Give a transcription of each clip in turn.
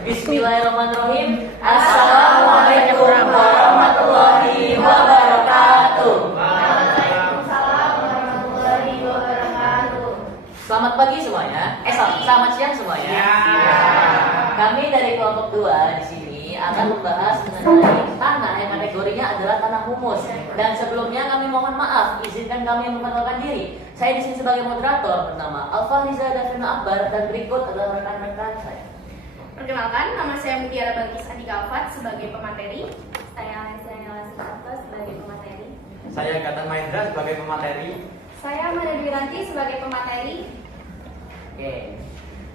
Bismillahirrahmanirrahim. Assalamualaikum warahmatullahi wabarakatuh. Waalaikumsalam warahmatullahi wabarakatuh. Selamat pagi semuanya. Selamat siang semuanya. Kami dari kelompok 2 di sini akan membahas mengenai tanah yang kategorinya adalah tanah humus. Dan sebelumnya kami mohon maaf, izinkan kami memperkenalkan diri. Saya di sini sebagai moderator bernama Alfahriza Davina Akbar dan berikut adalah rekan-rekan saya. Perkenalkan, nama saya Mutiara Balkis Andika Alfat sebagai pemateri. Saya Alessia Nela Susanto sebagai pemateri. Saya Gatan Mahendra sebagai pemateri. Saya Mada Wiranti sebagai pemateri. Oke.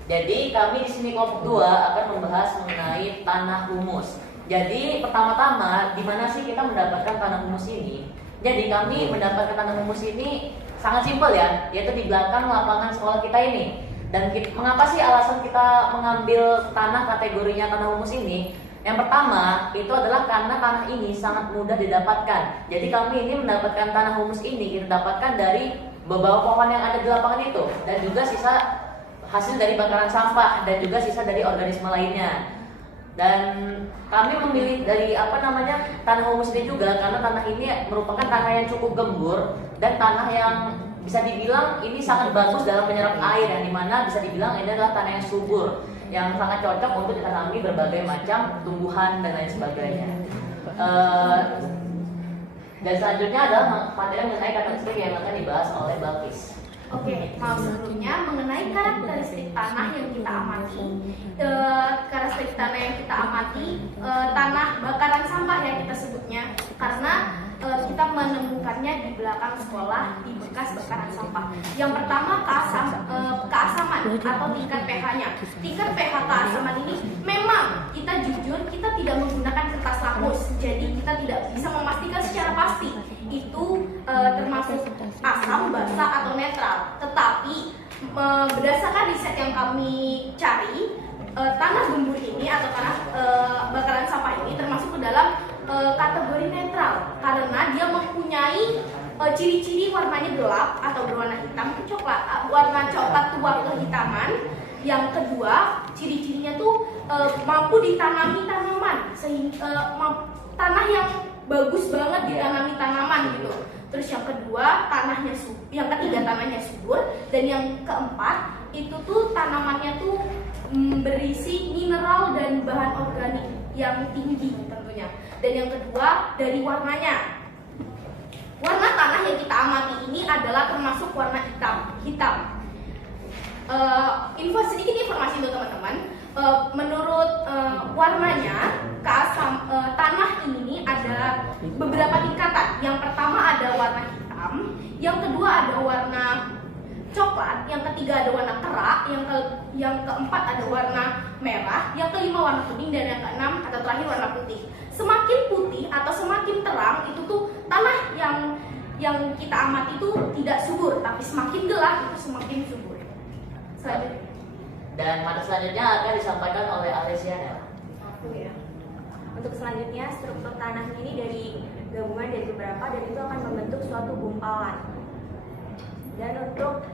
Jadi kami di sini kelompok 2 akan membahas mengenai tanah humus. Jadi pertama-tama di mana sih kita mendapatkan tanah humus ini? Jadi kami mendapatkan tanah humus ini sangat simpel ya, yaitu di belakang lapangan sekolah kita ini. Dan mengapa sih alasan kita mengambil tanah kategorinya tanah humus ini? Yang pertama itu adalah karena tanah ini sangat mudah didapatkan. Jadi kami ini mendapatkan tanah humus ini kita dapatkan dari beberapa pohon yang ada di lapangan itu, dan juga sisa hasil dari bakaran sampah, dan juga sisa dari organisme lainnya. Dan kami memilih dari tanah humus ini juga karena tanah ini merupakan tanah yang cukup gembur dan tanah yang bisa dibilang ini sangat bagus dalam menyerap air, yang dimana bisa dibilang ini adalah tanah yang subur, yang sangat cocok untuk ditanami berbagai macam tumbuhan dan lain sebagainya. Dan selanjutnya adalah materi mengenai karakteristik yang akan dibahas oleh Balkis. Oke, sebelumnya mengenai karakteristik tanah yang kita amati. Karakteristik tanah yang kita amati, tanah bakaran sampah yang kita sebutnya, karena kita menemukannya di belakang sekolah di bekas bakaran sampah. Yang pertama keasaman atau tingkat pH-nya. Tingkat pH keasaman ini memang kita jujur kita tidak menggunakan kertas lakmus, jadi kita tidak bisa memastikan secara pasti itu termasuk asam, basa atau netral. Tetapi berdasarkan riset yang kami cari, tanah gembur ini atau tanah bakaran sampah ini termasuk ke dalam kategori netral karena dia mempunyai ciri-ciri warnanya gelap atau berwarna hitam ke coklat, warna coklat tua kehitaman. Yang kedua, ciri-cirinya tuh mampu ditanami tanaman, sehingga tanah yang bagus banget ditanami tanaman gitu. Terus yang kedua, yang ketiga tanahnya subur, dan yang keempat itu tuh tanamannya tuh berisi mineral dan bahan organik yang tinggi tentunya. Dan yang kedua dari warnanya. Warna tanah yang kita amati ini adalah termasuk warna hitam. Sedikit informasi untuk teman-teman. Menurut warnanya, tanah ini ada beberapa tingkatan. Yang pertama ada warna hitam, yang kedua ada warna coklat, yang ketiga ada warna kerak, yang keempat ada warna merah, yang kelima warna kuning, dan yang keenam atau terakhir warna putih. Semakin putih atau semakin terang itu tuh tanah yang kita amati itu tidak subur, tapi semakin gelap itu semakin subur. Selanjutnya. Dan materi selanjutnya akan disampaikan oleh Alessia Nela. Ya. Untuk selanjutnya, struktur tanah ini dari gabungan dari beberapa, dan itu akan membentuk suatu gumpalan. Dan untuk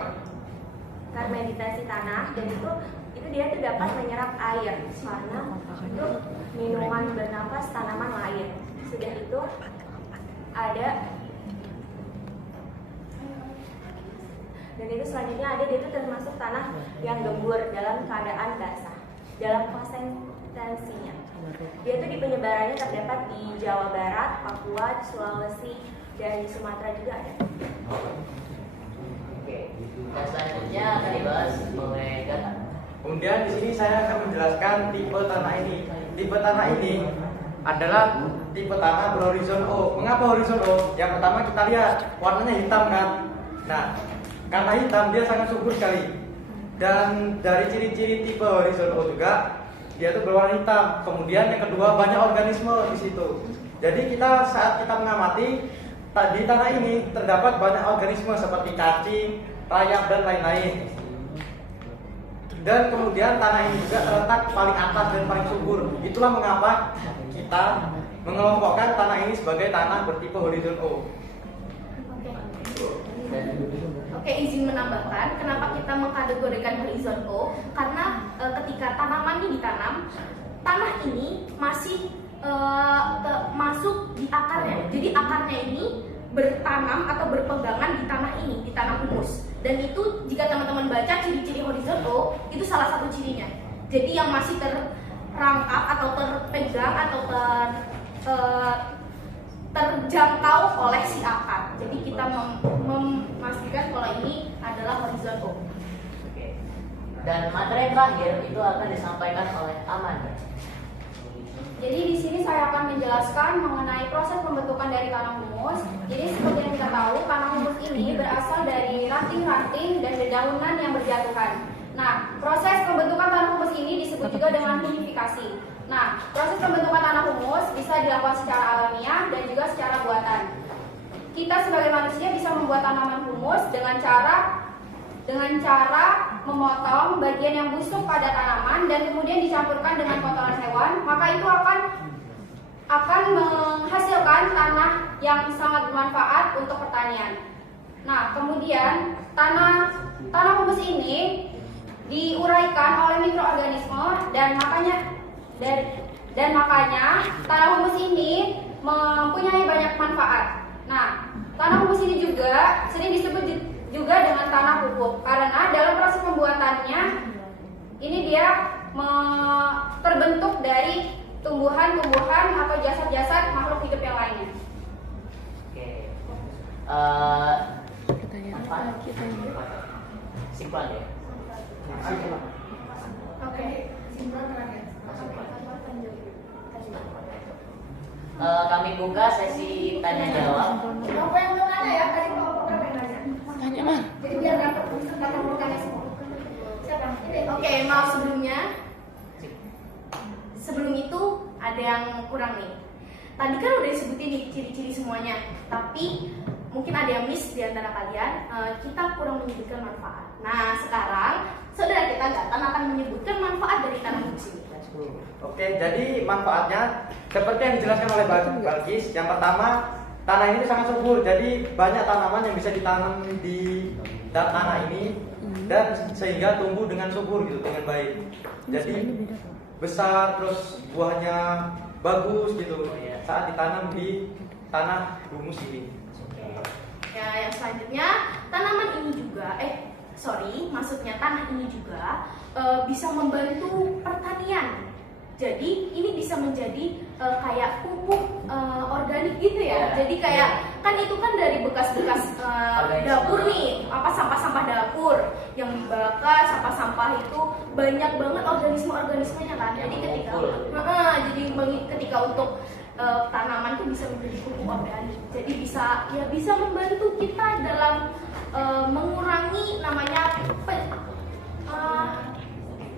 fermentasi tanah, dan itu dia tuh dapat menyerap air karena untuk minuman bernafas tanaman lain. Sudah itu ada, dan itu selanjutnya ada, dia itu termasuk tanah yang gembur dalam keadaan basah dalam konsentrasinya. Dia itu di penyebarannya terdapat di Jawa Barat, Papua, Sulawesi, dan di Sumatera juga ada. Oke. Dan selanjutnya akan dibahas oleh Gatan. Kemudian di sini saya akan menjelaskan tipe tanah ini. Tipe tanah ini adalah tipe tanah berhorizon O. Mengapa horizon O? Yang pertama kita lihat warnanya hitam kan. Nah, karena hitam dia sangat subur sekali. Dan dari ciri-ciri tipe horizon O juga dia itu berwarna hitam. Kemudian yang kedua banyak organisme di situ. Jadi saat kita mengamati di tanah ini terdapat banyak organisme seperti cacing, rayap, dan lain-lain. Dan kemudian tanah ini juga terletak paling atas dan paling subur. Itulah mengapa kita mengelompokkan tanah ini sebagai tanah bertipe horizon O. Oke, izin menambahkan kenapa kita mengkategorikan horizon O, karena ketika tanaman ini ditanam, tanah ini masih masuk di akarnya. Jadi akarnya ini bertanam atau berpegangan di tanah ini, di tanah humus. Dan itu jika teman-teman baca ciri-ciri horizon O, itu salah satu cirinya. Jadi yang masih terperangkap atau terpegang atau terjangkau oleh si akar. Jadi kita memastikan kalau ini adalah horizon O. Oke. Dan materi terakhir itu akan disampaikan oleh Aman. Jadi di sini saya akan menjelaskan mengenai proses pembentukan dari tanah humus. Jadi seperti yang kita tahu, tanah humus ini berasal dari ranting-ranting dan dedaunan yang berjatuhan. Nah, proses pembentukan tanah humus ini disebut juga dengan humifikasi. Nah, proses pembentukan tanah humus bisa dilakukan secara alamiah dan juga secara buatan. Kita sebagai manusia bisa membuat tanaman humus dengan cara memotong bagian yang busuk pada tanaman dan kemudian dicampurkan dengan kotoran hewan, maka itu akan menghasilkan tanah yang sangat bermanfaat untuk pertanian. Nah, kemudian tanah humus ini diuraikan oleh mikroorganisme dan makanya tanah humus ini mempunyai banyak manfaat. Nah, tanah humus ini juga sering disebut juga dengan tanah pupuk karena dalam proses pembuatannya ini dia terbentuk dari tumbuhan-tumbuhan atau jasad-jasad makhluk hidup yang lainnya. Oke. Simpan ya. Oke. Kami buka sesi tanya jawab. Apa yang belum ada ya? Tadi mau apa yang nanya? Tanya mah. Jadi biar dapat kata bukannya semua. Siapa? Oke, maaf sebelumnya. Sebelum itu ada yang kurang nih. Tadi kan udah disebutin nih ciri-ciri semuanya, tapi mungkin ada yang miss di antara kalian. Kita kurang menyebutkan manfaat. Nah, sekarang saudara kita Gatan akan menyebutkan manfaat dari tanah humus ini. Oke, jadi manfaatnya seperti yang dijelaskan oleh Balkis. Yang pertama, tanah ini sangat subur, jadi banyak tanaman yang bisa ditanam di tanah ini dan sehingga tumbuh dengan subur gitu, dengan baik. Jadi besar, terus buahnya bagus gitu saat ditanam di tanah humus ini. Ya, yang selanjutnya tanaman ini juga, maksudnya tanah ini juga bisa membantu pertanian. Jadi ini bisa menjadi kayak pupuk organik gitu ya. Jadi kayak kan itu kan dari bekas-bekas dapur nih, sampah-sampah dapur yang dibakar, sampah-sampah itu banyak banget organisme-organismenya kan. Jadi ketika untuk tanaman itu bisa menjadi pupuk organik. Jadi bisa membantu kita dalam mengurangi namanya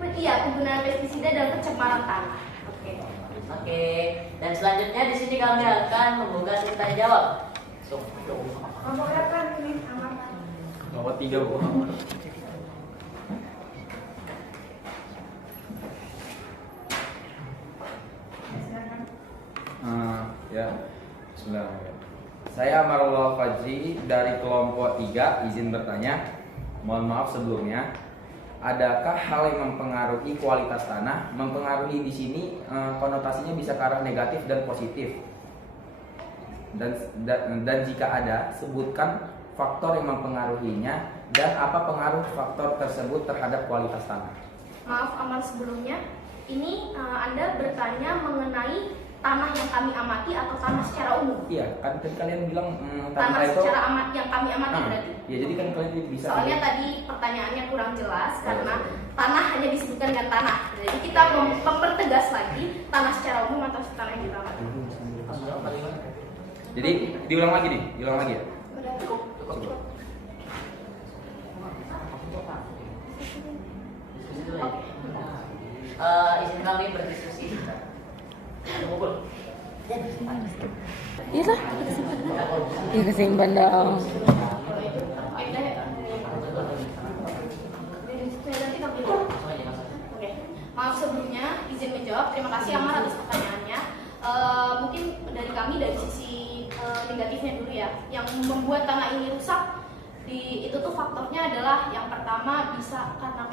penggunaan pestisida dan pencemaran tanah. Oke. Dan selanjutnya di sini kami akan membuka sesi tanya jawab. Nomor berapa ini? Nomor 3 Bu. Ya, bismillahirrahmanirrahim. Saya Marullah Fajri dari kelompok 3 izin bertanya. Mohon maaf sebelumnya. Adakah hal yang mempengaruhi kualitas tanah? Mempengaruhi di sini konotasinya bisa ke arah negatif dan positif. Dan jika ada, sebutkan faktor yang mempengaruhinya dan apa pengaruh faktor tersebut terhadap kualitas tanah. Maaf Amal sebelumnya, ini Anda bertanya mengenai tanah yang kami amati atau tanah secara umum? Iya, kan kalian bilang tanah itu secara yang kami amati berarti? Ya, jadi kan kalian bisa. Soalnya tadi pertanyaannya kurang jelas karena tanah hanya disebutkan dengan tanah. Jadi kita mempertegas lagi tanah secara umum atau tanah yang kita amati. Jadi diulang lagi ya. Cukup. Izin kami berdiskusi. Iya lah. Iya kesimpan dong. Oke. Maaf sebelumnya, izin menjawab. Terima kasih Amar atas pertanyaannya. Mungkin dari kami dari sisi negatifnya dulu ya. Yang membuat tanah ini rusak itu tuh faktornya adalah yang pertama bisa karena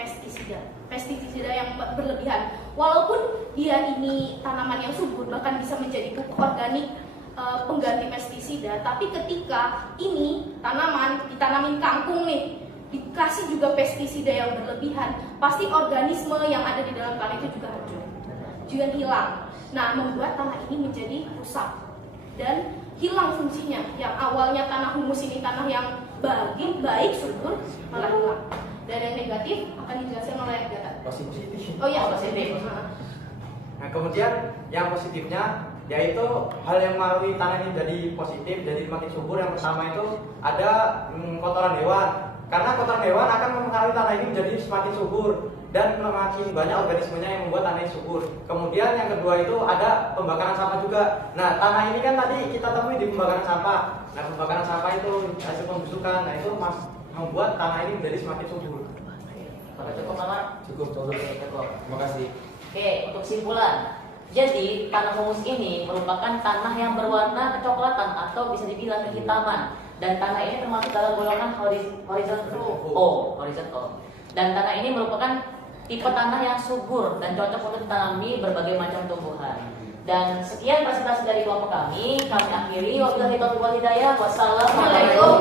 pestisida yang berlebihan. Walaupun dia ini tanaman yang subur, bahkan bisa menjadi pupuk organik pengganti pestisida. Tapi ketika ini tanaman ditanamin kangkung nih, dikasih juga pestisida yang berlebihan, pasti organisme yang ada di dalam tanah itu juga hancur, juga hilang. Nah, membuat tanah ini menjadi rusak dan hilang fungsinya. Yang awalnya tanah humus ini tanah yang baik, subur, malah hilang. Dan yang negatif akan dijelaskan oleh Gata. Positif. Oh iya, Positif. Nah, kemudian yang positifnya yaitu hal yang mempengaruhi tanah ini jadi positif, jadi makin subur. Yang pertama itu ada kotoran hewan. Karena kotoran hewan akan mempengaruhi tanah ini menjadi semakin subur dan semakin banyak organismenya yang membuat tanah ini subur. Kemudian yang kedua itu ada pembakaran sampah juga. Nah, tanah ini kan tadi kita temui di pembakaran sampah. Nah, pembakaran sampah itu hasil pembusukan. Nah, itu membuat tanah ini menjadi semakin subur. Apakah cukup, Mama? Cukup. Terima kasih. Oke, untuk kesimpulan. Jadi, tanah humus ini merupakan tanah yang berwarna kecoklatan atau bisa dibilang kehitaman. Dan tanah ini termasuk dalam golongan horizontal O. Dan tanah ini merupakan tipe tanah yang subur dan cocok untuk ditanami berbagai macam tumbuhan. Dan sekian presentasi dari kelompok kami akhiri. Wabillahi taufiq wal hidayah. Wassalamualaikum